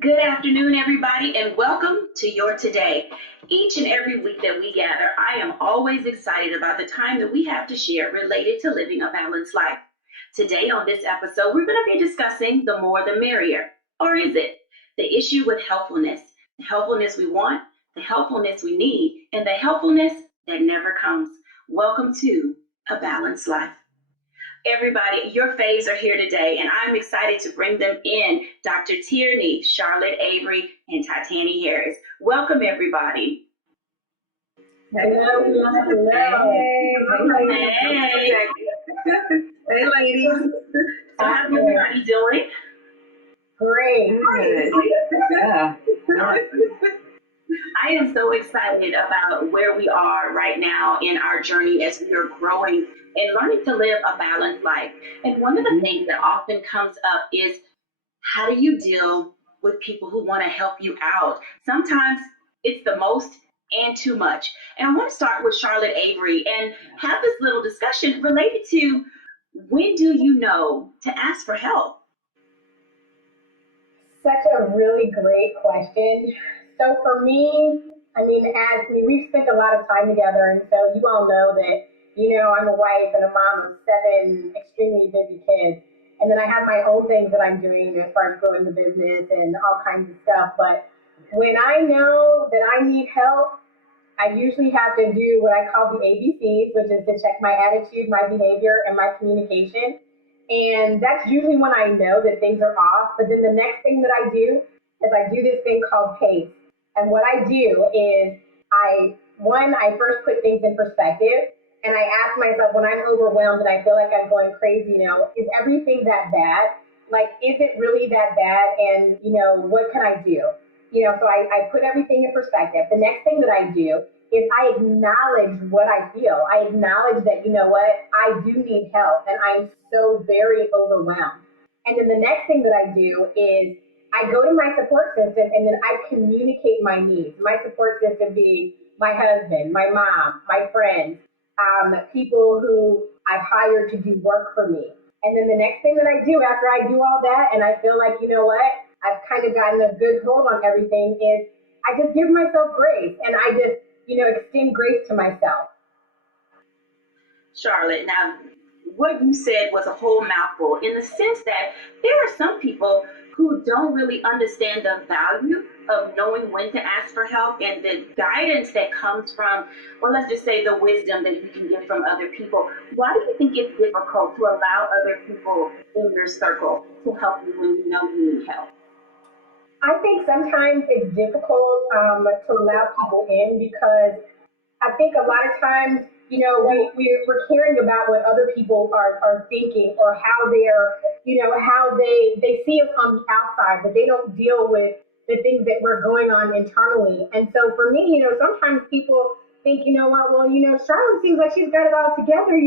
Good afternoon, everybody, and welcome to Your Today. Each and every week that we gather, I am always excited about the time that we have to share related to living a balanced life. Today on this episode, we're going to be discussing the more the merrier, or is it? The issue with helpfulness, the helpfulness we want, the helpfulness we need, and the helpfulness that never comes. Welcome to A Balanced Life. Everybody, your faves are here today, and I'm excited to bring them in. Dr. Tierney, Charlotte Avery, and Titani Harris. Welcome, everybody. Hello. Hey. Hey, ladies. So how's everybody doing? Great. Yeah. I am so excited about where we are right now in our journey as we are growing and learning to live a balanced life. And one of the things that often comes up is, how do you deal with people who want to help you out? Sometimes it's the most and too much. And I want to start with Charlotte Avery and have this little discussion related to, when do you know to ask for help? Such a really great question. So for me, we've spent a lot of time together, and so you all know that, I'm a wife and a mom of 7 extremely busy kids. And then I have my own things that I'm doing as far as growing the business and all kinds of stuff. But when I know that I need help, I usually have to do what I call the ABCs, which is to check my attitude, my behavior, and my communication. And that's usually when I know that things are off. But then the next thing that I do is I do this thing called PACE. And what I do is I first put things in perspective. And I ask myself, when I'm overwhelmed and I feel like I'm going crazy, is everything that bad? Like, is it really that bad? And, what can I do? So I put everything in perspective. The next thing that I do is I acknowledge what I feel. I acknowledge that, I do need help and I'm so very overwhelmed. And then the next thing that I do is I go to my support system and then I communicate my needs. My support system being my husband, my mom, my friends, people who I've hired to do work for me. And then the next thing that I do after I do all that and I feel like, I've kind of gotten a good hold on everything, is I just give myself grace and I just, extend grace to myself. Charlotte, now what you said was a whole mouthful, in the sense that there are some people who don't really understand the value of knowing when to ask for help and the guidance that comes from, well, let's just say the wisdom that you can get from other people. Why do you think it's difficult to allow other people in your circle to help you when you know you need help? I think sometimes it's difficult to allow people in because I think a lot of times, we're caring about what other people are thinking or how they're, how they see us on the outside, but they don't deal with the things that we're going on internally. And so for me, sometimes people think, Charlotte seems like she's got it all together,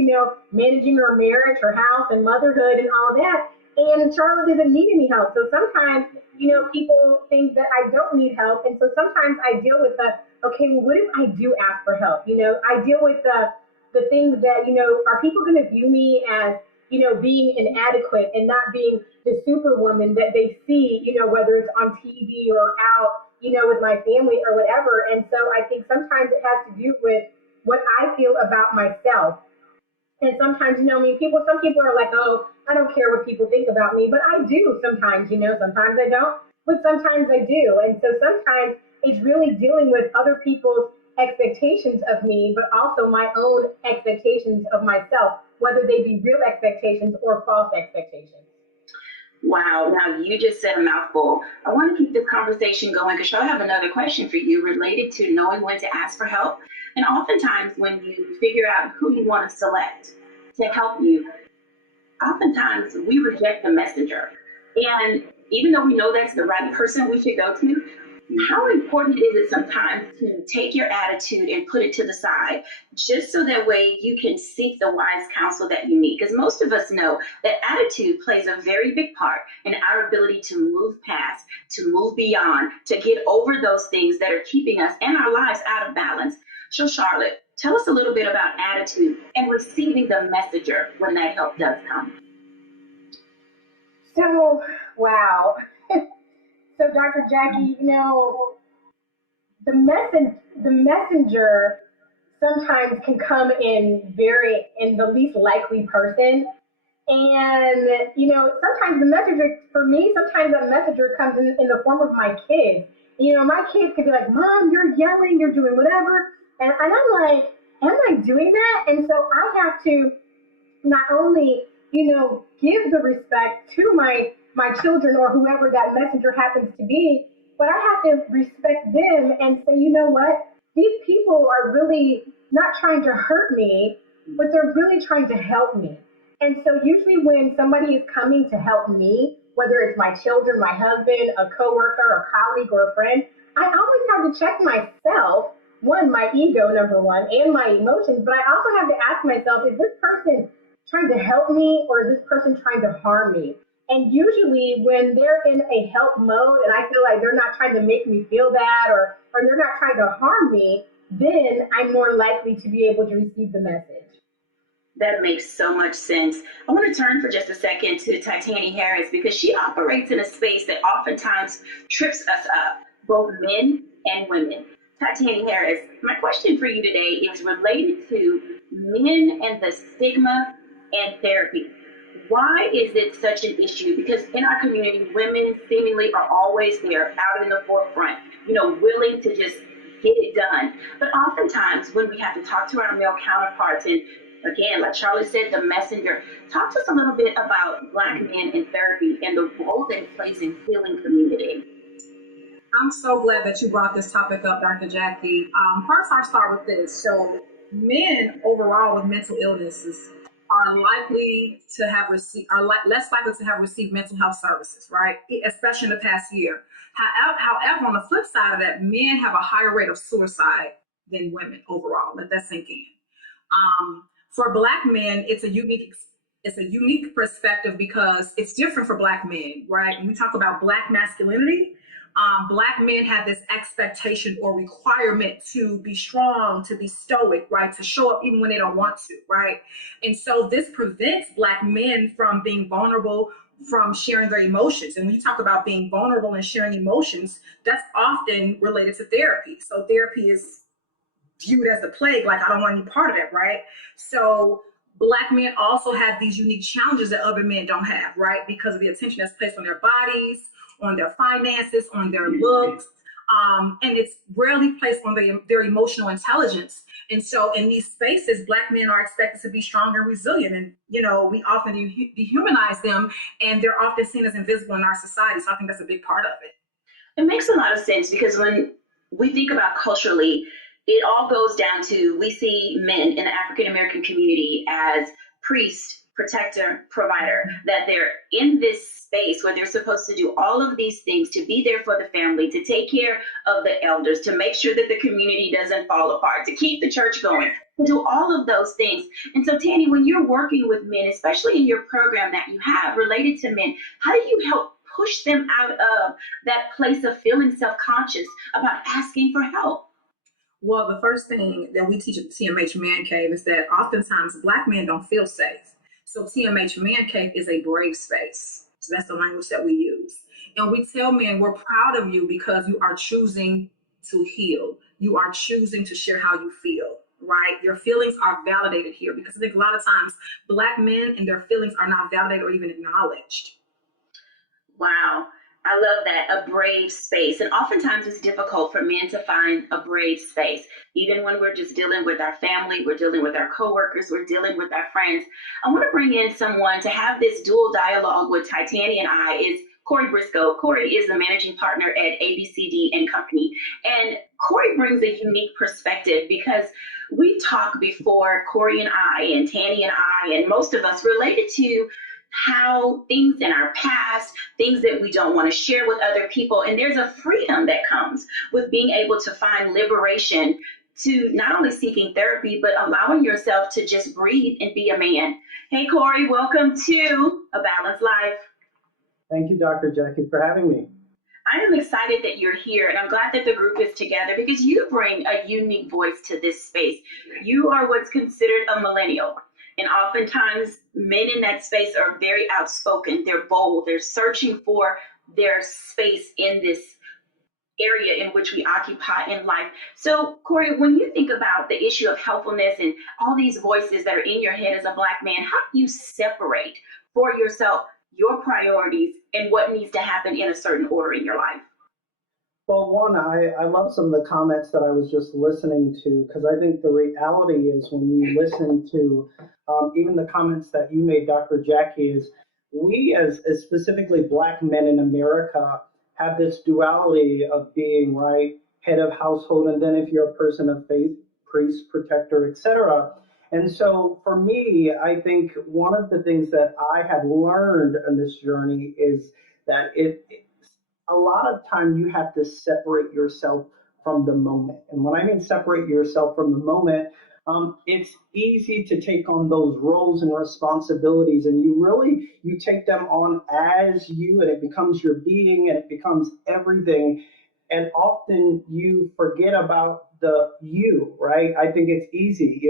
managing her marriage, her house, and motherhood and all that. And Charlotte doesn't need any help. So sometimes, people think that I don't need help. And so sometimes I deal with okay, well, what if I do ask for help? I deal with the things that, are people going to view me as, being inadequate and not being the superwoman that they see, whether it's on TV or out, with my family or whatever. And so I think sometimes it has to do with what I feel about myself. And sometimes, some people are like, oh, I don't care what people think about me, but I do sometimes, sometimes I don't, but sometimes I do. And so sometimes it's really dealing with other people's expectations of me, but also my own expectations of myself, whether they be real expectations or false expectations. Wow, now you just said a mouthful. I want to keep this conversation going because I have another question for you related to knowing when to ask for help. And oftentimes when you figure out who you want to select to help you, oftentimes we reject the messenger. And even though we know that's the right person we should go to, how important is it sometimes to take your attitude and put it to the side, just so that way you can seek the wise counsel that you need? Because most of us know that attitude plays a very big part in our ability to move past, to move beyond, to get over those things that are keeping us and our lives out of balance. So Charlotte, tell us a little bit about attitude and receiving the messenger when that help does come. So, wow. So, Dr. Jackie, the messenger sometimes can come in the least likely person. And, sometimes the messenger, for me, sometimes that messenger comes in the form of my kids. My kids can be like, Mom, you're yelling, you're doing whatever. And I'm like, am I doing that? And so I have to not only, give the respect to my children or whoever that messenger happens to be, but I have to respect them and say, you know what? These people are really not trying to hurt me, but they're really trying to help me. And so usually when somebody is coming to help me, whether it's my children, my husband, a coworker, a colleague, or a friend, I always have to check myself, one, my ego, number one, and my emotions, but I also have to ask myself, is this person trying to help me or is this person trying to harm me? And usually when they're in a help mode and I feel like they're not trying to make me feel bad or they're not trying to harm me, then I'm more likely to be able to receive the message. That makes so much sense. I want to turn for just a second to Titania Harris because she operates in a space that oftentimes trips us up, both men and women. Titania Harris, my question for you today is related to men and the stigma and therapy. Why is it such an issue? Because in our community, women seemingly are always there, out in the forefront, willing to just get it done. But oftentimes when we have to talk to our male counterparts, and again, like Charlie said, the messenger, talk to us a little bit about Black men in therapy and the role that it plays in healing community. I'm so glad that you brought this topic up, Dr. Jackie. First, I'll start with this. So men overall with mental illnesses are likely to have received, less likely to have received mental health services, right? Especially in the past year. However, on the flip side of that, men have a higher rate of suicide than women overall. Let that sink in. For Black men, it's a unique perspective because it's different for Black men, right? When we talk about Black masculinity, Black men have this expectation or requirement to be strong, to be stoic, right? To show up even when they don't want to, right? And so this prevents Black men from being vulnerable, from sharing their emotions. And when you talk about being vulnerable and sharing emotions, that's often related to therapy. So therapy is viewed as the plague, like I don't want any part of that, right? So Black men also have these unique challenges that other men don't have, right? Because of the attention that's placed on their bodies, on their finances, on their looks, and it's rarely placed on their emotional intelligence. And so in these spaces, Black men are expected to be strong and resilient. And, we often dehumanize them and they're often seen as invisible in our society. So I think that's a big part of it. It makes a lot of sense because when we think about culturally, it all goes down to, we see men in the African American community as priest, protector, provider, that they're in this space where they're supposed to do all of these things, to be there for the family, to take care of the elders, to make sure that the community doesn't fall apart, to keep the church going, to do all of those things. And so, Tanny, when you're working with men, especially in your program that you have related to men, how do you help push them out of that place of feeling self-conscious about asking for help? Well, the first thing that we teach at TMH Man Cave is that oftentimes Black men don't feel safe. So TMH Man Cave is a brave space. So that's the language that we use. And we tell men, we're proud of you because you are choosing to heal. You are choosing to share how you feel, right? Your feelings are validated here because I think a lot of times Black men and their feelings are not validated or even acknowledged. Wow. I love that, a brave space. And oftentimes it's difficult for men to find a brave space. Even when we're just dealing with our family, we're dealing with our coworkers, we're dealing with our friends. I want to bring in someone to have this dual dialogue with Titania and I is Corey Briscoe. Corey is the managing partner at ABCD and Company. And Corey brings a unique perspective because we talked before, Corey and I and Tanny and I and most of us related to how things in our past, things that we don't want to share with other people. And there's a freedom that comes with being able to find liberation to not only seeking therapy, but allowing yourself to just breathe and be a man. Hey, Corey, welcome to A Balanced Life. Thank you, Dr. Jacquie, for having me. I am excited that you're here, and I'm glad that the group is together because you bring a unique voice to this space. You are what's considered a millennial. And oftentimes men in that space are very outspoken. They're bold. They're searching for their space in this area in which we occupy in life. So, Corey, when you think about the issue of helpfulness and all these voices that are in your head as a Black man, how do you separate for yourself your priorities and what needs to happen in a certain order in your life? Well, one, I love some of the comments that I was just listening to, because I think the reality is when you listen to even the comments that you made, Dr. Jacquie, is we as specifically Black men in America have this duality of being, right, head of household, and then if you're a person of faith, priest, protector, etc. And so for me, I think one of the things that I have learned in this journey is that a lot of time you have to separate yourself from the moment. And when I mean separate yourself from the moment, it's easy to take on those roles and responsibilities, and you take them on as you, and it becomes your being, and it becomes everything. And often you forget about the you, right? I think it's easy.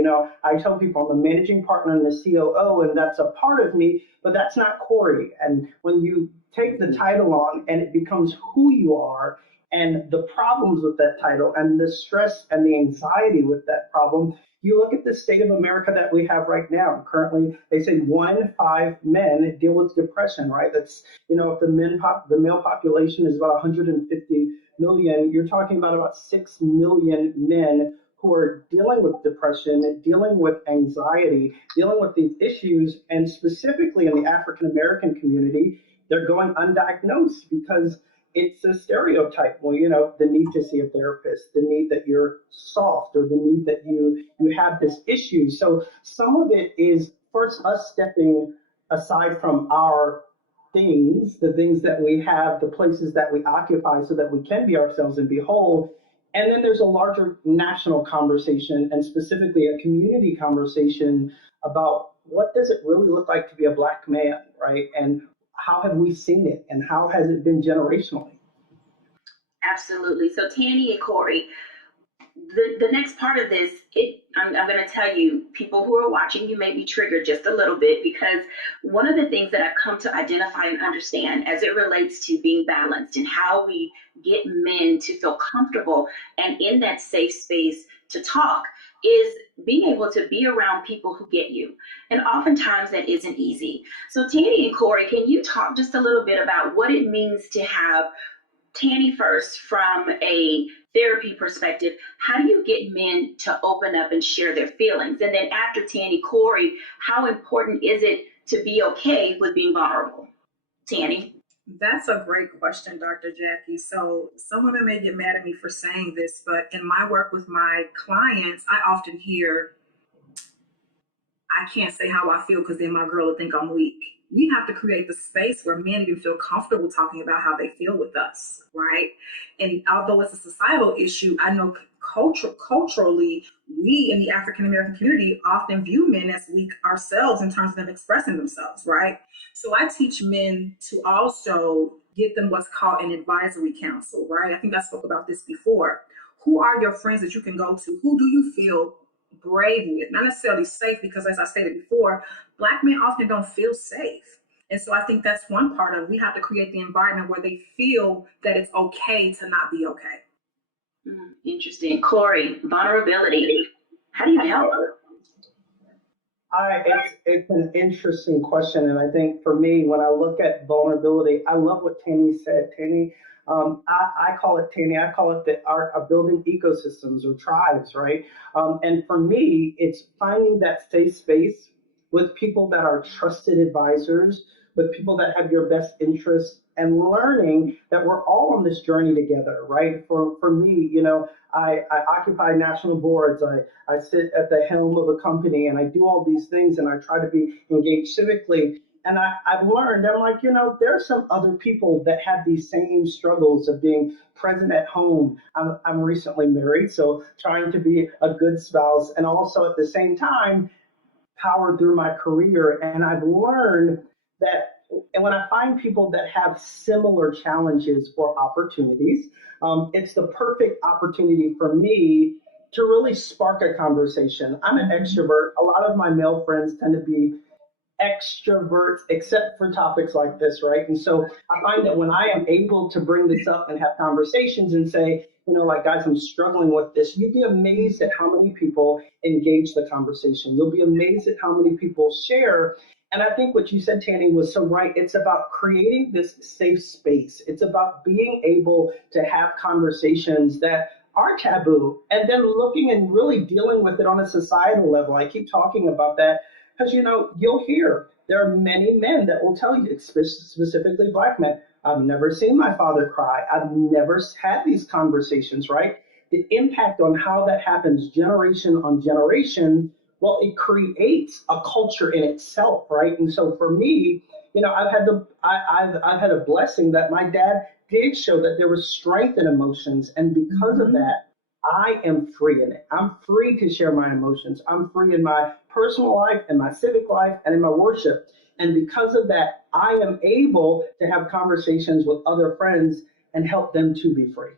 I tell people I'm a managing partner and the COO, and that's a part of me, but that's not Corey. And when you take the title on and it becomes who you are, and the problems with that title and the stress and the anxiety with that problem, you look at the state of America that we have right now. Currently, they say 1 in 5 men deal with depression, right? That's, if the male population is about 150 million, you're talking about 6 million men who are dealing with depression, dealing with anxiety, dealing with these issues, and specifically in the African American community, they're going undiagnosed because it's a stereotype. Well, the need to see a therapist, the need that you're soft, or the need that you have this issue. So some of it is first us stepping aside from our things, the things that we have, the places that we occupy, so that we can be ourselves and be whole. And then there's a larger national conversation, and specifically a community conversation about what does it really look like to be a Black man, right? And how have we seen it, and how has it been generationally? Absolutely. So Tanny and Corey, the next part of this, I'm going to tell you, people who are watching, you may be triggered just a little bit, because one of the things that I've come to identify and understand as it relates to being balanced and how we get men to feel comfortable and in that safe space to talk is being able to be around people who get you. And oftentimes that isn't easy. So Tanny and Corey, can you talk just a little bit about what it means to have Tanny first from a therapy perspective? How do you get men to open up and share their feelings? And then after Tanny, Corey, how important is it to be okay with being vulnerable? Tanny? That's a great question, Dr. Jacquie. So some women may get mad at me for saying this, but in my work with my clients, I often hear, I can't say how I feel because then my girl will think I'm weak. We have to create the space where men even feel comfortable talking about how they feel with us, right? And although it's a societal issue, I know culturally, we in the African American community often view men as weak ourselves in terms of them expressing themselves, right? So I teach men to also get them what's called an advisory council, right? I think I spoke about this before. Who are your friends that you can go to? Who do you feel brave with? Not necessarily safe, because as I stated before, Black men often don't feel safe. And so I think that's one part of it. We have to create the environment where they feel that it's okay to not be okay. Interesting. Corey, vulnerability. How do you help? It's an interesting question, and I think for me, when I look at vulnerability, I love what Tanny said. Tanny, I call it the art of building ecosystems or tribes, right? And for me, it's finding that safe space with people that are trusted advisors, with people that have your best interests, and learning that we're all on this journey together, right? For me, I occupy national boards, I sit at the helm of a company, and I do all these things, and I try to be engaged civically. And I've learned, I'm like, there are some other people that have these same struggles of being present at home. I'm recently married, so trying to be a good spouse, and also at the same time, power through my career. And I've learned that, and when I find people that have similar challenges or opportunities, it's the perfect opportunity for me to really spark a conversation. I'm an extrovert. A lot of my male friends tend to be extroverts, except for topics like this, right? And so I find that when I am able to bring this up and have conversations and say, like, guys, I'm struggling with this, you'd be amazed at how many people engage the conversation. You'll be amazed at how many people share. And I think what you said, Tanny, was so right. It's about creating this safe space. It's about being able to have conversations that are taboo and then looking and really dealing with it on a societal level. I keep talking about that because, you'll hear there are many men that will tell you, specifically Black men, I've never seen my father cry. I've never had these conversations, right? The impact on how that happens generation on generation, well, it creates a culture in itself, right? And so for me, I've had a blessing that my dad did show that there was strength in emotions, and because of that, I am free in it. I'm free to share my emotions. I'm free in my personal life, in my civic life, and in my worship. And because of that, I am able to have conversations with other friends and help them to be free.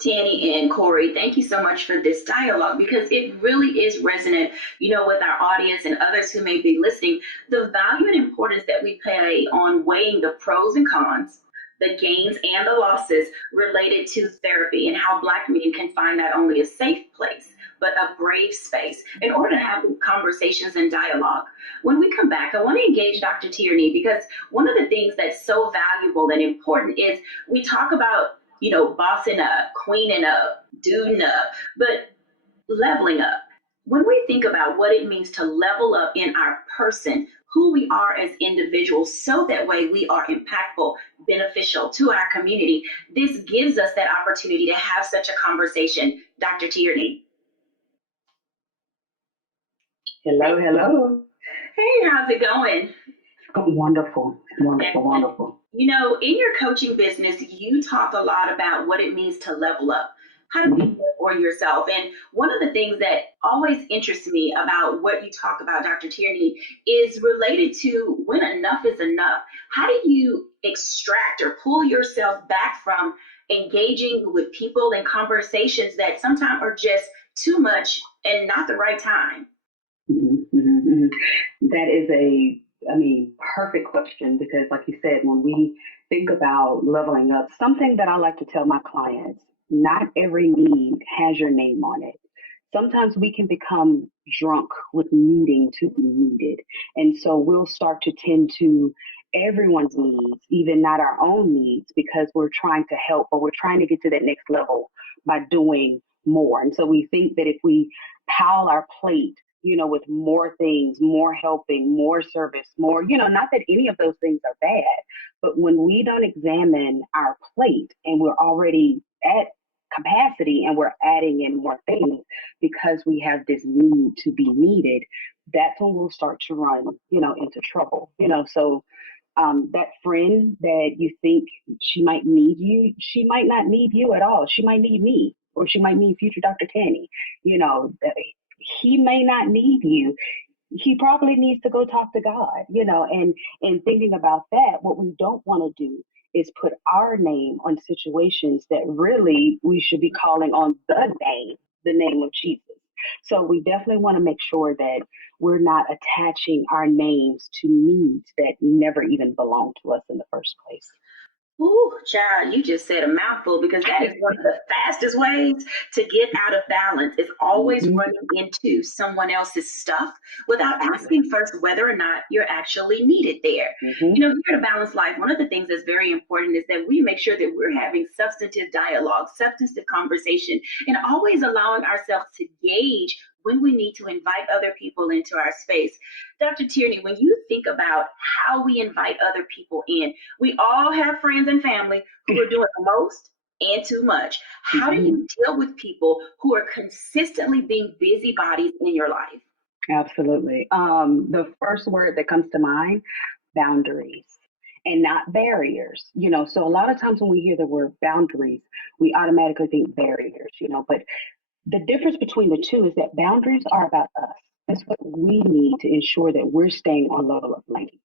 Tanny and Corey, thank you so much for this dialogue, because it really is resonant, with our audience and others who may be listening. The value and importance that we play on weighing the pros and cons, the gains and the losses related to therapy, and how Black men can find not only a safe place, but a brave space in order to have conversations and dialogue. When we come back, I want to engage Dr. Tierney, because one of the things that's so valuable and important is we talk about bossing up, queening up, duding up, but leveling up. When we think about what it means to level up in our person, who we are as individuals, so that way we are impactful, beneficial to our community, this gives us that opportunity to have such a conversation. Dr. Tierney. Hello, hello. Hey, how's it going? Wonderful, wonderful, wonderful. In your coaching business, you talk a lot about what it means to level up, how to be there for yourself. And one of the things that always interests me about what you talk about, Dr. Tierney, is related to when enough is enough. How do you extract or pull yourself back from engaging with people and conversations that sometimes are just too much and not the right time? That is perfect question, because like you said, when we think about leveling up, something that I like to tell my clients, not every need has your name on it. Sometimes we can become drunk with needing to be needed. And so we'll start to tend to everyone's needs, even not our own needs, because we're trying to help, or we're trying to get to that next level by doing more. And so we think that if we pile our plate, with more things, more helping, more service, more, not that any of those things are bad, but when we don't examine our plate and we're already at capacity and we're adding in more things because we have this need to be needed, that's when we'll start to run, into trouble, so that friend that you think she might need you, she might not need you at all. She might need me, or she might need future Dr. Tanny, he may not need you. He probably needs to go talk to God, and thinking about that, what we don't want to do is put our name on situations that really we should be calling on the name of Jesus. So we definitely want to make sure that we're not attaching our names to needs that never even belong to us in the first place. Ooh, child, you just said a mouthful, because that is one of the fastest ways to get out of balance, is always running into someone else's stuff without asking first whether or not you're actually needed there. Here at Balanced Life, one of the things that's very important is that we make sure that we're having substantive dialogue, substantive conversation, and always allowing ourselves to gauge when we need to invite other people into our space. Dr. Tierney, when you think about how we invite other people in, we all have friends and family who are doing the most and too much. How do you deal with people who are consistently being busybodies in your life? Absolutely. The first word that comes to mind, boundaries. And not barriers, so a lot of times when we hear the word boundaries, we automatically think barriers, but the difference between the two is that boundaries are about us. That's what we need to ensure that we're staying on level of lane.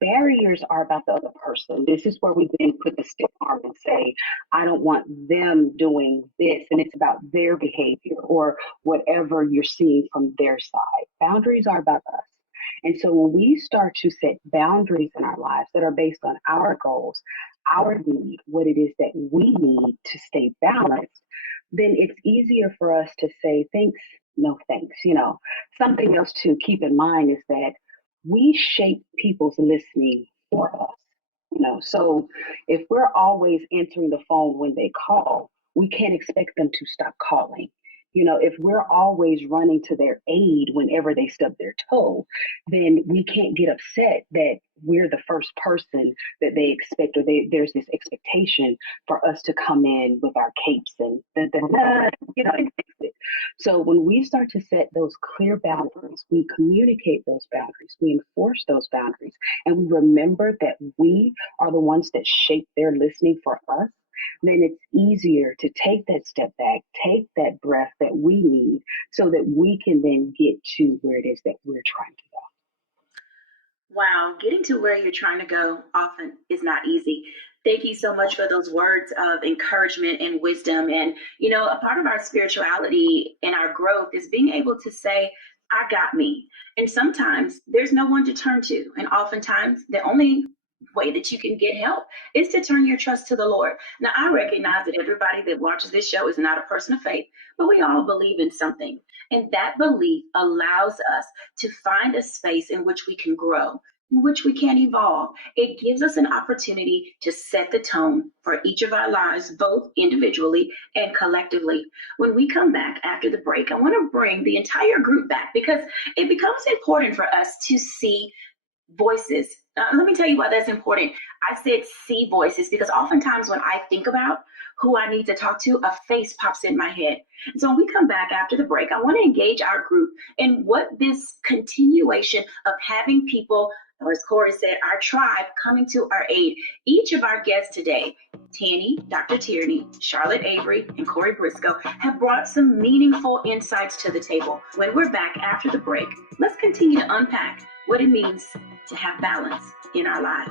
Barriers are about the other person. This is where we then put the stiff arm and say, I don't want them doing this, and it's about their behavior or whatever you're seeing from their side. Boundaries are about us. And so when we start to set boundaries in our lives that are based on our goals, our need, what it is that we need to stay balanced, then it's easier for us to say thanks, no thanks. Something else to keep in mind is that we shape people's listening for us. So if we're always answering the phone when they call, we can't expect them to stop calling. If we're always running to their aid whenever they stub their toe, then we can't get upset that we're the first person that they expect, or there's this expectation for us to come in with our capes and and fix it. So when we start to set those clear boundaries, we communicate those boundaries, we enforce those boundaries, and we remember that we are the ones that shape their listening for us, then it's easier to take that step back, take that breath that we need so that we can then get to where it is that we're trying to go. Wow, getting to where you're trying to go often is not easy. Thank you so much for those words of encouragement and wisdom. And, a part of our spirituality and our growth is being able to say, I got me. And sometimes there's no one to turn to. And oftentimes the only way that you can get help is to turn your trust to the Lord. Now, I recognize that everybody that watches this show is not a person of faith, but we all believe in something. And that belief allows us to find a space in which we can grow, in which we can evolve. It gives us an opportunity to set the tone for each of our lives, both individually and collectively. When we come back after the break, I want to bring the entire group back because it becomes important for us to see voices. Let me tell you why that's important. I said see voices because oftentimes when I think about who I need to talk to, a face pops in my head. And so when we come back after the break, I want to engage our group in what this continuation of having people, or as Corey said, our tribe coming to our aid. Each of our guests today, Tanny, Dr. Tierney, Charlotte Avery, and Corey Briscoe, have brought some meaningful insights to the table. When we're back after the break, let's continue to unpack what it means to have balance in our lives.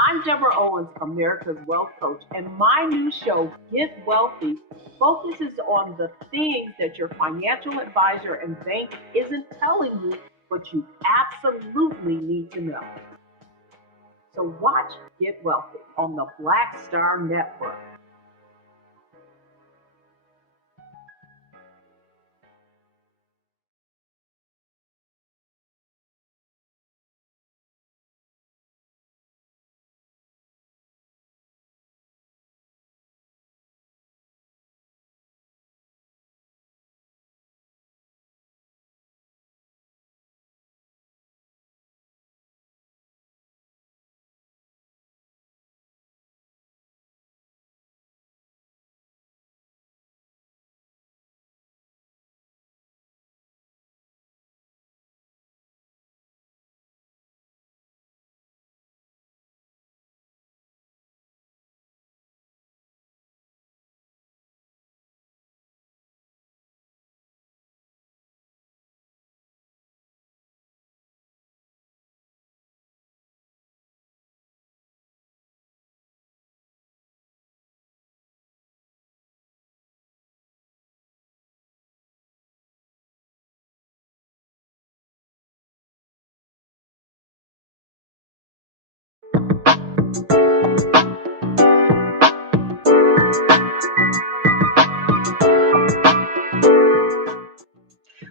I'm Deborah Owens, America's Wealth Coach, and my new show, Get Wealthy, focuses on the things that your financial advisor and bank isn't telling you, but you absolutely need to know. So watch Get Wealthy on the Black Star Network.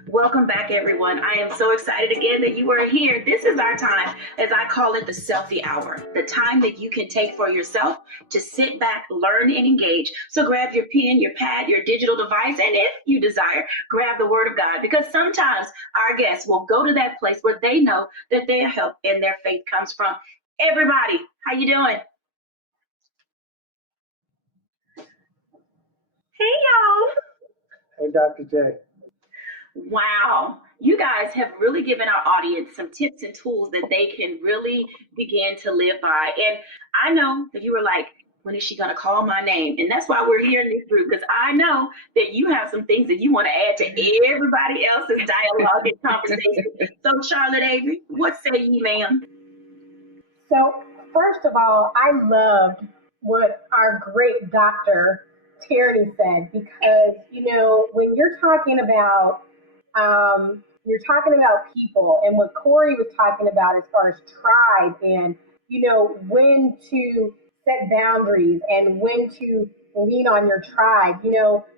Welcome back, everyone. I am so excited again that you are here. This is our time, as I call it, the selfie hour, the time that you can take for yourself to sit back, learn, and engage. So grab your pen, your pad, your digital device, and if you desire, grab the Word of God, because sometimes our guests will go to that place where they know that their help and their faith comes from. Everybody, how you doing? Hey, y'all. Hey, Dr. J. Wow, you guys have really given our audience some tips and tools that they can really begin to live by. And I know that you were like, when is she going to call my name? And that's why we're here in this group, because I know that you have some things that you want to add to everybody else's dialogue and conversation. So, Charlotte Avery, what say you, ma'am? So, first of all, I loved what our great doctor Tierney said, because, when you're talking about people, and what Corey was talking about as far as tribe, and, when to set boundaries and when to lean on your tribe.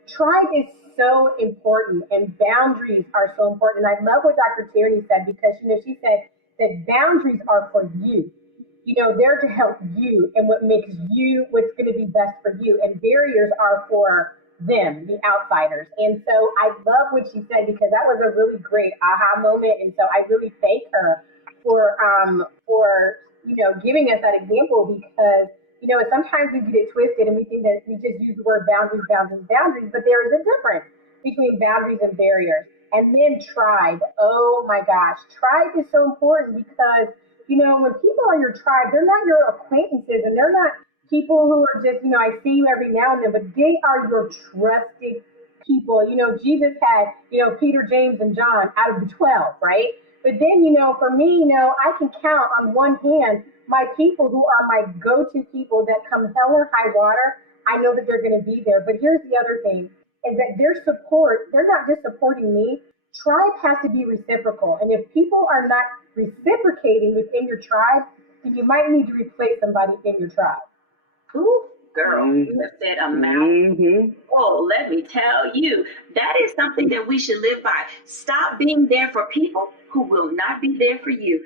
Tribe is so important, and boundaries are so important. And I love what Dr. Tierney said, because, she said that boundaries are for you. They're to help you and what's going to be best for you. And barriers are for them, the outsiders. And so I love what she said, because that was a really great aha moment. And so I really thank her for giving us that example, because, sometimes we get it twisted and we think that we just use the word boundaries, but there is a difference between boundaries and barriers. And then tribe. Oh my gosh. Tribe is so important, because when people are your tribe, they're not your acquaintances, and they're not people who are just, I see you every now and then, but they are your trusted people. Jesus had, Peter, James, and John out of the 12, right? But then, for me, I can count on one hand my people who are my go-to people that come hell or high water. I know that they're going to be there. But here's the other thing, is that their support, they're not just supporting me. Tribe has to be reciprocal. And if people are not reciprocating within your tribe, then you might need to replace somebody in your tribe. Ooh, girl, you have said a mouthful. Oh, let me tell you, that is something that we should live by. Stop being there for people who will not be there for you.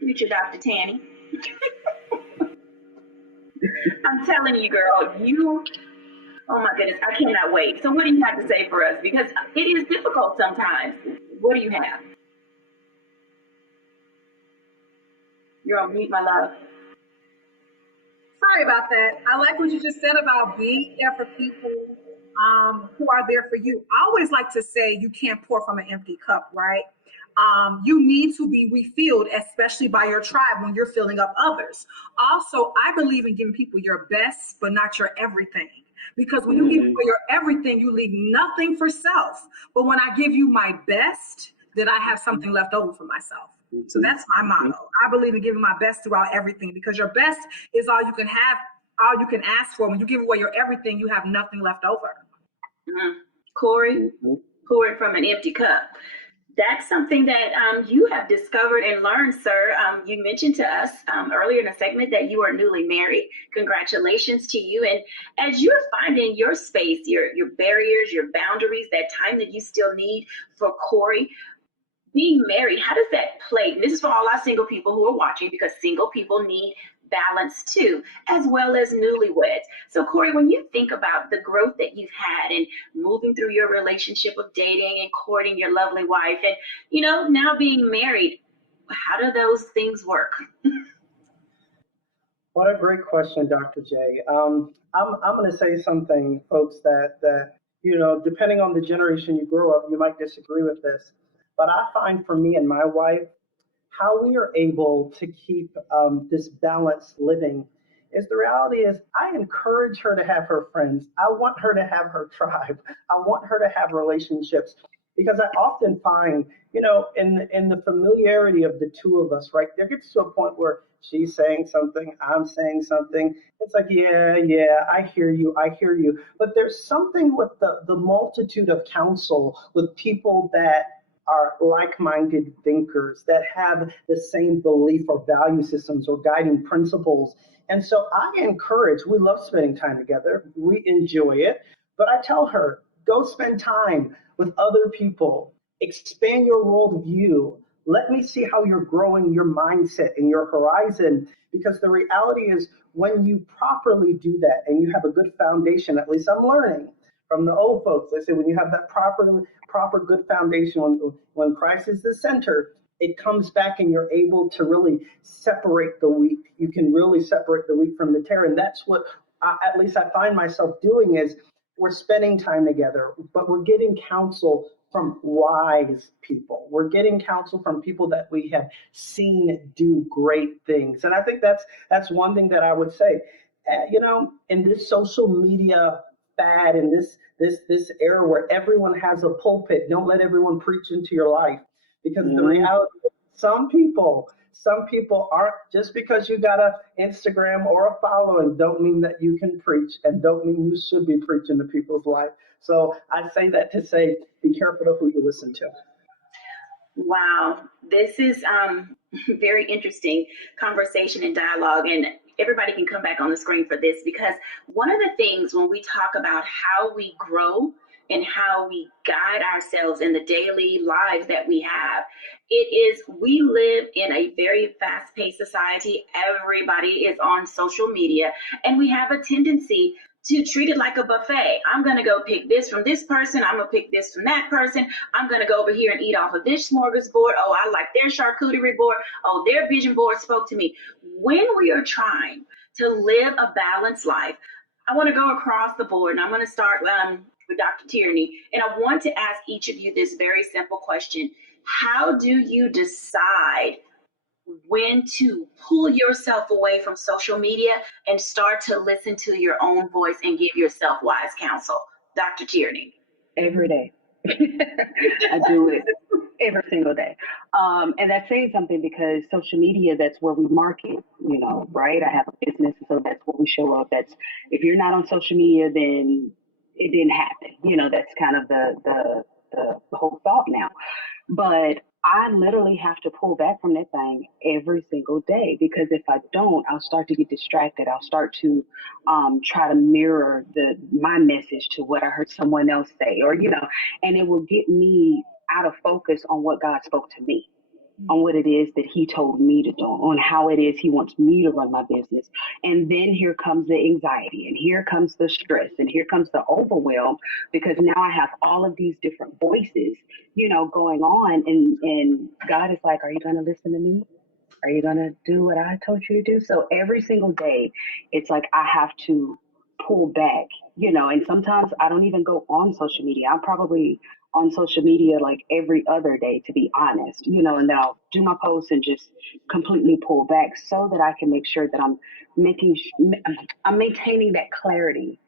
Future Dr. Tanny. I'm telling you, girl, oh my goodness, I cannot wait. So what do you have to say for us? Because it is difficult sometimes. What do you have? You're on mute, my love. Sorry about that. I like what you just said about being there for people who are there for you. I always like to say you can't pour from an empty cup, right? You need to be refilled, especially by your tribe, when you're filling up others. Also, I believe in giving people your best, but not your everything. Because when you give people your everything, you leave nothing for self. But when I give you my best, then I have something left over for myself. So that's my motto. I believe in giving my best throughout everything, because your best is all you can have, all you can ask for. When you give away your everything, you have nothing left over. Corey, pouring from an empty cup. That's something that you have discovered and learned, sir. You mentioned to us earlier in the segment that you are newly married. Congratulations to you. And as you're finding your space, your barriers, your boundaries, that time that you still need for Corey, being married, how does that play? And this is for all our single people who are watching, because single people need balance too, as well as newlyweds. So Corey, when you think about the growth that you've had and moving through your relationship of dating and courting your lovely wife, and now being married, how do those things work? What a great question, Dr. J. I'm going to say something, folks, that depending on the generation you grow up, you might disagree with this, but I find for me and my wife, how we are able to keep this balanced living is, the reality is, I encourage her to have her friends. I want her to have her tribe. I want her to have relationships, because I often find, in the familiarity of the two of us, right, there gets to a point where she's saying something, I'm saying something. It's like, yeah, I hear you. But there's something with the multitude of counsel with people that are like-minded thinkers, that have the same belief or value systems or guiding principles. And so I encourage, we love spending time together. We enjoy it. But I tell her, go spend time with other people. Expand your worldview. Let me see how you're growing your mindset and your horizon. Because the reality is, when you properly do that and you have a good foundation, at least I'm learning from the old folks, they say when you have that proper good foundation, when Christ is the center, it comes back and you're able to really separate the wheat. You can really separate the wheat from the tare. And that's what at least I find myself doing, is we're spending time together, but we're getting counsel from wise people. We're getting counsel from people that we have seen do great things. And I think that's one thing that I would say. In this social media fad, in this era where everyone has a pulpit, don't let everyone preach into your life. Because the reality is some people aren't, just because you got an Instagram or a following don't mean that you can preach, and don't mean you should be preaching to people's life. So I say that to say, be careful of who you listen to. Wow, this is very interesting conversation and dialogue, and everybody can come back on the screen for this, because one of the things when we talk about how we grow and how we guide ourselves in the daily lives that we have, it is, we live in a very fast-paced society. Everybody is on social media, and we have a tendency to treat it like a buffet. I'm going to go pick this from this person. I'm going to pick this from that person. I'm going to go over here and eat off of this smorgasbord. Oh, I like their charcuterie board. Oh, their vision board spoke to me. When we are trying to live a balanced life, I want to go across the board, and I'm going to start with Dr. Tierney. And I want to ask each of you this very simple question. How do you decide when to pull yourself away from social media and start to listen to your own voice and give yourself wise counsel? Dr. Tierney. Every day. I do it every single day. And that's saying something, because social media, that's where we market, right? I have a business, so that's where we show up. That's, if you're not on social media, then it didn't happen. That's kind of the whole thought now. But I literally have to pull back from that thing every single day, because if I don't, I'll start to get distracted. I'll start to try to mirror my message to what I heard someone else say, and it will get me out of focus on what God spoke to me, on what it is that he told me to do, on how it is he wants me to run my business. And then here comes the anxiety, and here comes the stress, and here comes the overwhelm, because now I have all of these different voices, going on. And God is like, are you going to listen to me? Are you going to do what I told you to do? So every single day, it's like I have to pull back, and sometimes I don't even go on social media. I'm probably on social media like every other day, to be honest, and then I'll do my posts and just completely pull back, so that I can make sure that I'm maintaining that clarity,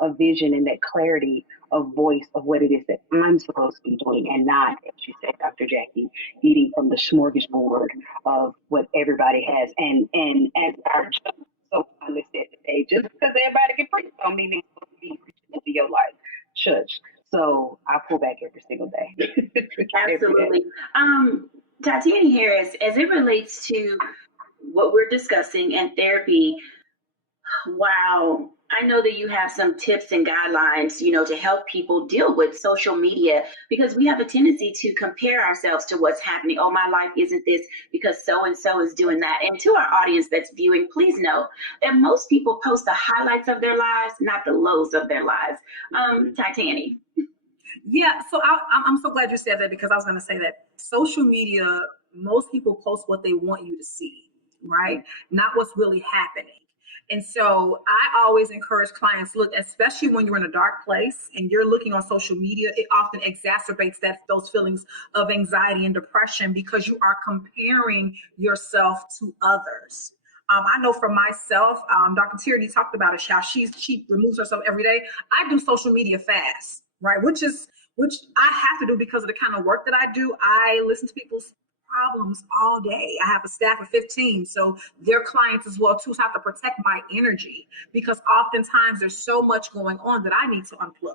of vision, and that clarity of voice of what it is that I'm supposed to be doing, and not, as you said, Dr. Jacquie, eating from the smorgasbord of what everybody has. And as our so finally said today, just because everybody can preach don't mean they're supposed to be preaching into your life. Church. So I pull back every single day. Absolutely. Tatiana Harris, as it relates to what we're discussing in therapy, wow, I know that you have some tips and guidelines, to help people deal with social media, because we have a tendency to compare ourselves to what's happening. Oh, my life isn't this because so-and-so is doing that. And to our audience that's viewing, please know that most people post the highlights of their lives, not the lows of their lives. Titania. Yeah, so I'm so glad you said that, because I was going to say that social media, most people post what they want you to see, right? Not what's really happening. And so I always encourage clients, look, especially when you're in a dark place and you're looking on social media, it often exacerbates those feelings of anxiety and depression, because you are comparing yourself to others. I know for myself, Dr. Tierney talked about it, how she removes herself every day. I do social media fast, right? Which I have to do because of the kind of work that I do. I listen to people's problems all day. I have a staff of 15, so they're clients as well too. So I have to protect my energy, because oftentimes there's so much going on that I need to unplug.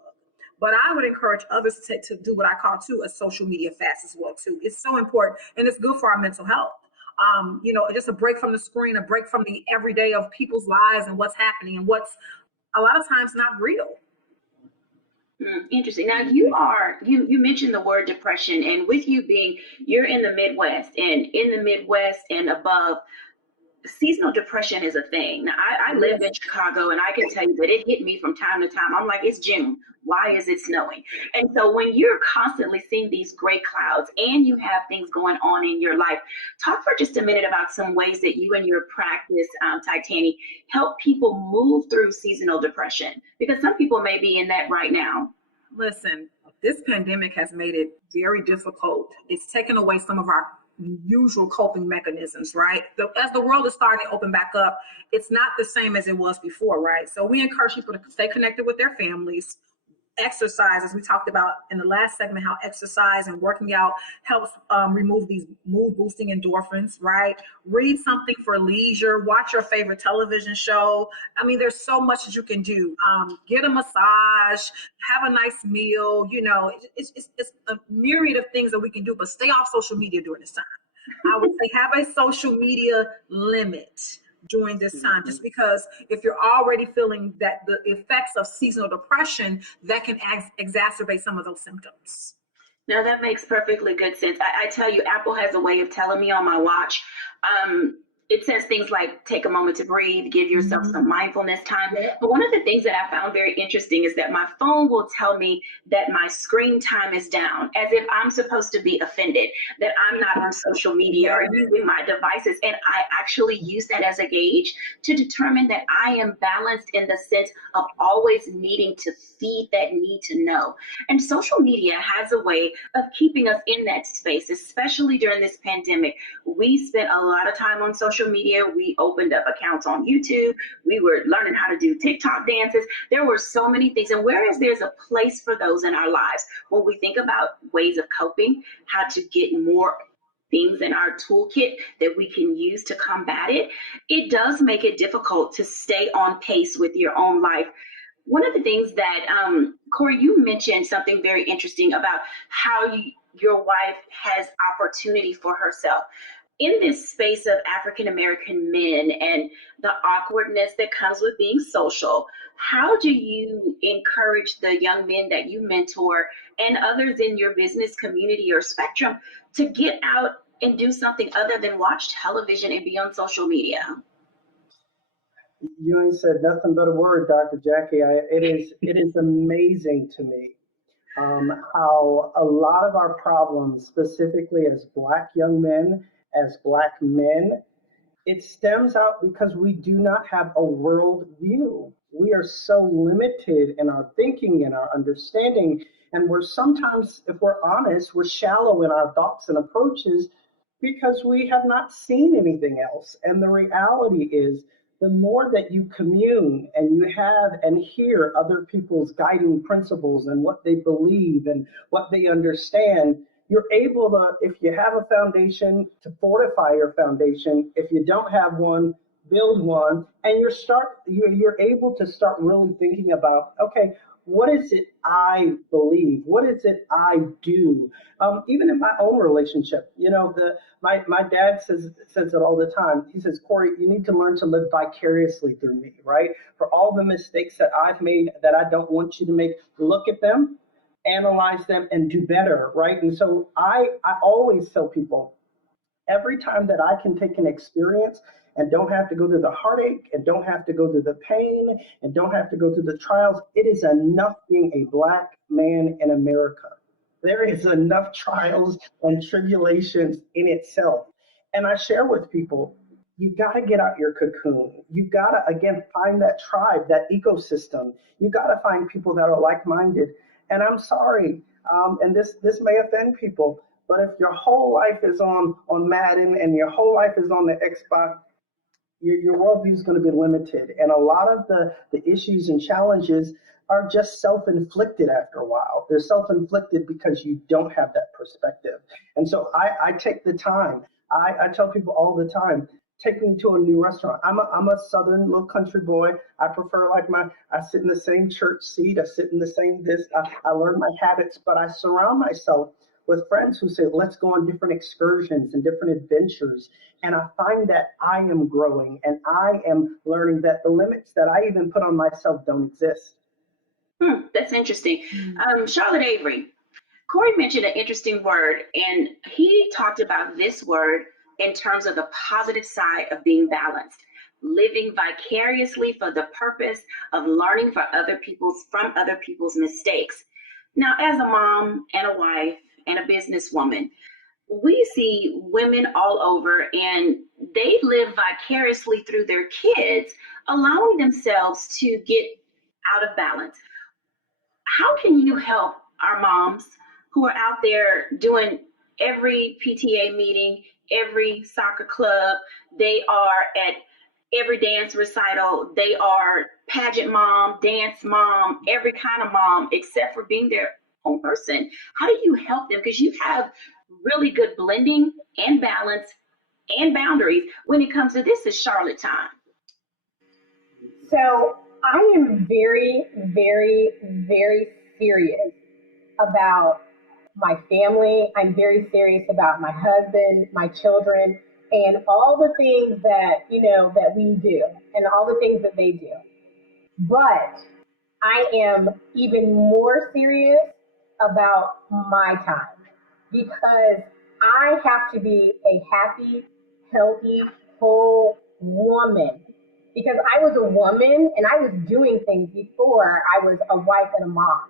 But I would encourage others to do what I call too a social media fast as well too. It's so important, and it's good for our mental health. Just a break from the screen, a break from the everyday of people's lives and what's happening and what's a lot of times not real. Interesting. Now you mentioned the word depression, and with you being, you're in the Midwest, and in the Midwest and above, seasonal depression is a thing. Now I lived in Chicago, and I can tell you that it hit me from time to time. I'm like, it's June. Why is it snowing? And so when you're constantly seeing these gray clouds and you have things going on in your life, talk for just a minute about some ways that you and your practice, Titania, help people move through seasonal depression, because some people may be in that right now. Listen, this pandemic has made it very difficult. It's taken away some of our usual coping mechanisms, right? As the world is starting to open back up, it's not the same as it was before, right? So we encourage people to stay connected with their families, exercise, as we talked about in the last segment, how exercise and working out helps remove these mood boosting endorphins, right? Read something for leisure, watch your favorite television show. I mean, there's so much that you can do. Get a massage, have a nice meal, you know, it's a myriad of things that we can do, but stay off social media during this time. I would say have a social media limit during this time, just because if you're already feeling that the effects of seasonal depression, that can exacerbate some of those symptoms. Now that makes perfectly good sense. I tell you, Apple has a way of telling me on my watch. It says things like take a moment to breathe, give yourself some mindfulness time. But one of the things that I found very interesting is that my phone will tell me that my screen time is down, as if I'm supposed to be offended that I'm not on social media or using my devices. And I actually use that as a gauge to determine that I am balanced in the sense of always needing to feed that need to know. And social media has a way of keeping us in that space, especially during this pandemic. We spent a lot of time on social media. We opened up accounts on YouTube. We were learning how to do TikTok dances. There were so many things. And whereas there's a place for those in our lives, when we think about ways of coping, how to get more things in our toolkit that we can use to combat it, it does make it difficult to stay on pace with your own life. One of the things that, Corey, you mentioned something very interesting about how your wife has opportunity for herself. In this space of African American men and the awkwardness that comes with being social, how do you encourage the young men that you mentor and others in your business community or spectrum to get out and do something other than watch television and be on social media? You ain't said nothing but a word, Dr. Jacquie. It is amazing to me how a lot of our problems, specifically as Black young men, as Black men, it stems out because we do not have a world view. We are so limited in our thinking and our understanding, and we're sometimes, if we're honest, we're shallow in our thoughts and approaches because we have not seen anything else. And the reality is, the more that you commune and you have and hear other people's guiding principles and what they believe and what they understand, you're able to, if you have a foundation, to fortify your foundation. If you don't have one, build one, and you're able to start really thinking about, okay, what is it I believe? What is it I do? Even in my own relationship, you know, my dad says it all the time. He says, Corey, you need to learn to live vicariously through me, right? For all the mistakes that I've made that I don't want you to make, look at them, analyze them, and do better, right? And so I always tell people, every time that I can take an experience and don't have to go through the heartache and don't have to go through the pain and don't have to go through the trials, it is enough being a Black man in America. There is enough trials and tribulations in itself. And I share with people, you got to get out your cocoon. You got to, again, find that tribe, that ecosystem. You got to find people that are like-minded. And I'm sorry, and this may offend people, but if your whole life is on Madden and your whole life is on the Xbox, your worldview is going to be limited. And a lot of the issues and challenges are just self-inflicted after a while. They're self-inflicted because you don't have that perspective. And so I take the time. I tell people all the time, take me to a new restaurant. I'm a southern little country boy. I prefer I sit in the same church seat. I sit in the same I learn my habits, but I surround myself with friends who say, let's go on different excursions and different adventures. And I find that I am growing and I am learning that the limits that I even put on myself don't exist. That's interesting. Charlotte Avery, Corey mentioned an interesting word, and he talked about this word in terms of the positive side of being balanced, living vicariously for the purpose of learning from other people's mistakes. Now, as a mom and a wife and a businesswoman, we see women all over, and they live vicariously through their kids, allowing themselves to get out of balance. How can you help our moms who are out there doing every PTA meeting, every soccer club. They are at every dance recital. They are pageant mom, dance mom, every kind of mom, except for being their own person. How do you help them? Because you have really good blending and balance and boundaries when it comes to this is Charlotte time. So I am very, very, very serious about my family. I'm very serious about my husband, my children, and all the things that, that we do and all the things that they do. But I am even more serious about my time because I have to be a happy, healthy, whole woman. Because I was a woman and I was doing things before I was a wife and a mom.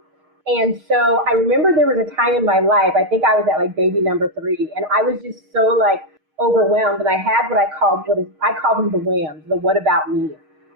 And so I remember there was a time in my life, I think I was at like baby number 3, and I was just so like overwhelmed that I had what I call them the whams, the what about me.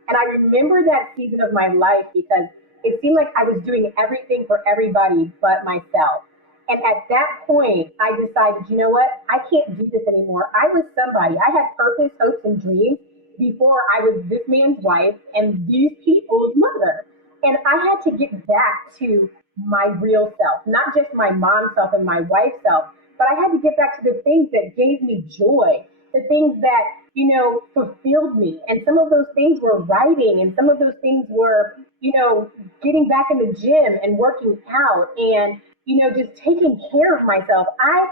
And I remember that season of my life because it seemed like I was doing everything for everybody but myself. And at that point, I decided, you know what? I can't do this anymore. I was somebody. I had purpose, hopes, and dreams before I was this man's wife and these people's mother. And I had to get back to my real self, not just my mom self and my wife self, but I had to get back to the things that gave me joy, the things that, fulfilled me. And some of those things were writing, and some of those things were, getting back in the gym and working out and, just taking care of myself. I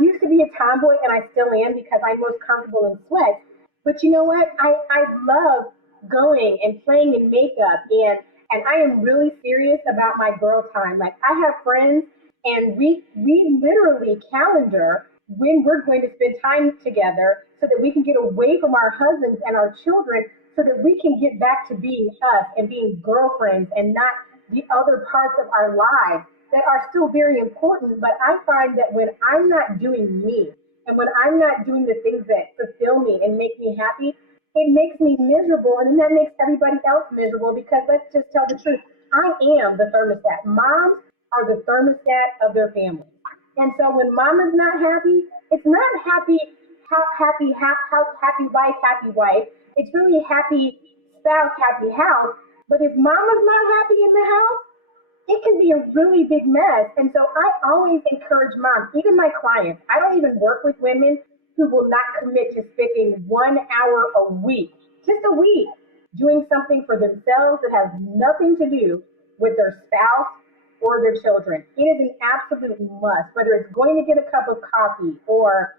used to be a tomboy, and I still am because I'm most comfortable in sweats. But you know what? I love going and playing in makeup, and I am really serious about my girl time. Like, I have friends, and we literally calendar when we're going to spend time together so that we can get away from our husbands and our children so that we can get back to being us and being girlfriends and not the other parts of our lives that are still very important. But I find that when I'm not doing me and when I'm not doing the things that fulfill me and make me happy, it makes me miserable, and then that makes everybody else miserable because let's just tell the truth. I am the thermostat. Moms are the thermostat of their family. And so when mom is not happy, it's not happy wife. It's really happy spouse, happy house. But if mama's not happy in the house, it can be a really big mess. And so I always encourage moms, even my clients. I don't even work with women who will not commit to spending 1 hour a week, just a week, doing something for themselves that has nothing to do with their spouse or their children. It is an absolute must, whether it's going to get a cup of coffee or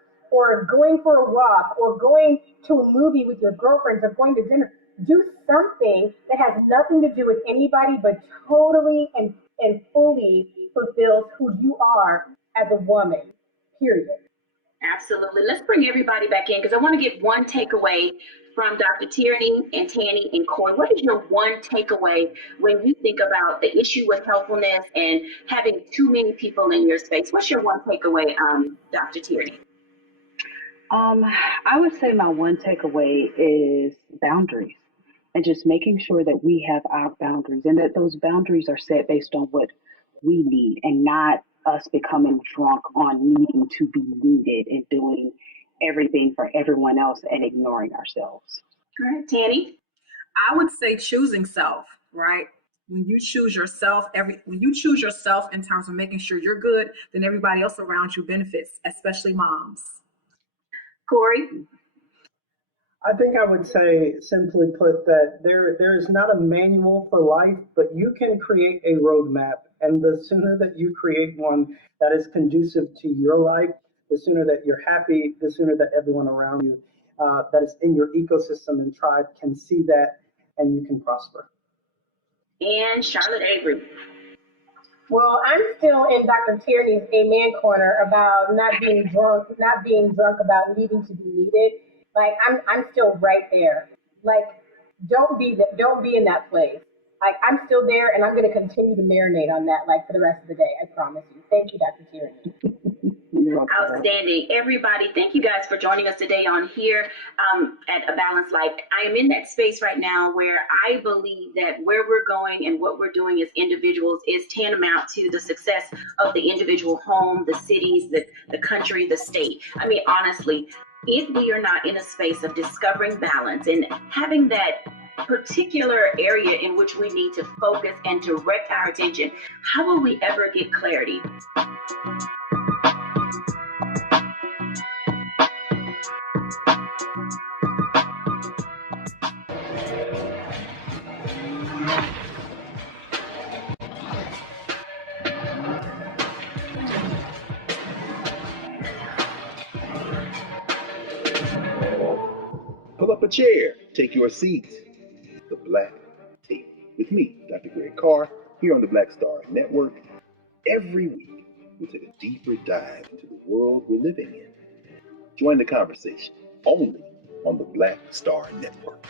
going for a walk or going to a movie with your girlfriends or going to dinner. Do something that has nothing to do with anybody but totally and fully fulfills who you are as a woman, period. Absolutely. Let's bring everybody back in because I want to get one takeaway from Dr. Tierney and Tanny and Corey. What is your one takeaway when you think about the issue with helpfulness and having too many people in your space? What's your one takeaway, Dr. Tierney? I would say my one takeaway is boundaries and just making sure that we have our boundaries and that those boundaries are set based on what we need and not us becoming drunk on needing to be needed and doing everything for everyone else and ignoring ourselves. All right, Tanny? I would say choosing self, right? When you choose yourself, when you choose yourself in terms of making sure you're good, then everybody else around you benefits, especially moms. Corey? I think I would say, simply put, that there is not a manual for life, but you can create a roadmap. And the sooner that you create one that is conducive to your life, the sooner that you're happy, the sooner that everyone around you that is in your ecosystem and tribe can see that and you can prosper. And Charlotte Avery. Well, I'm still in Dr. Tierney's amen corner about not being drunk about needing to be needed. Like I'm still right there. Like don't be in that place. Like I'm still there and I'm going to continue to marinate on that like for the rest of the day. I promise you. Thank you, Dr. Tierney. You're welcome. Outstanding. Everybody, thank you guys for joining us today on here at A Balanced Life. I am in that space right now where I believe that where we're going and what we're doing as individuals is tantamount to the success of the individual home, the cities, the country, the state. I mean, honestly, if we are not in a space of discovering balance and having that particular area in which we need to focus and direct our attention, how will we ever get clarity? Pull up a chair, take your seat. The Black Tape with me, Dr. Greg Carr, here on the Black Star Network. Every week, we take a deeper dive into the world we're living in. Join the conversation only on the Black Star Network.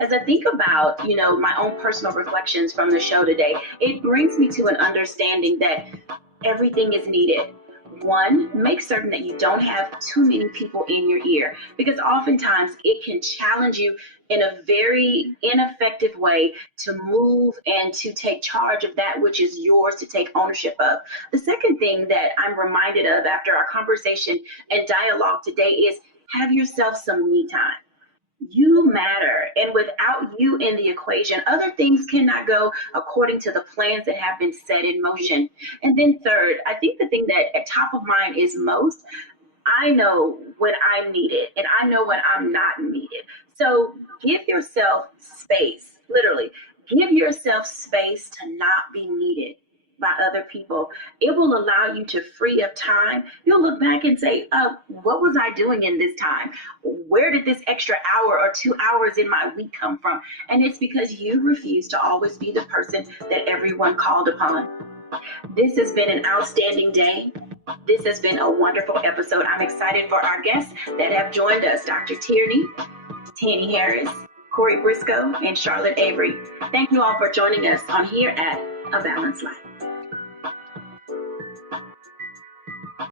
As I think about, my own personal reflections from the show today, it brings me to an understanding that everything is needed. One, make certain that you don't have too many people in your ear, because oftentimes it can challenge you in a very ineffective way to move and to take charge of that which is yours to take ownership of. The second thing that I'm reminded of after our conversation and dialogue today is have yourself some me time. You matter, and without you in the equation, other things cannot go according to the plans that have been set in motion. And then third, I think the thing that at top of mind is most, I know when I'm needed and I know when I'm not needed. So give yourself space, literally, give yourself space to not be needed by other people. It will allow you to free up time. You'll look back and say, what was I doing in this time? Where did this extra hour or 2 hours in my week come from? And it's because you refuse to always be the person that everyone called upon. This has been an outstanding day. This has been a wonderful episode. I'm excited for our guests that have joined us, Dr. Tierney, Tanny Harris, Corey Briscoe, and Charlotte Avery. Thank you all for joining us on here at A Balanced Life.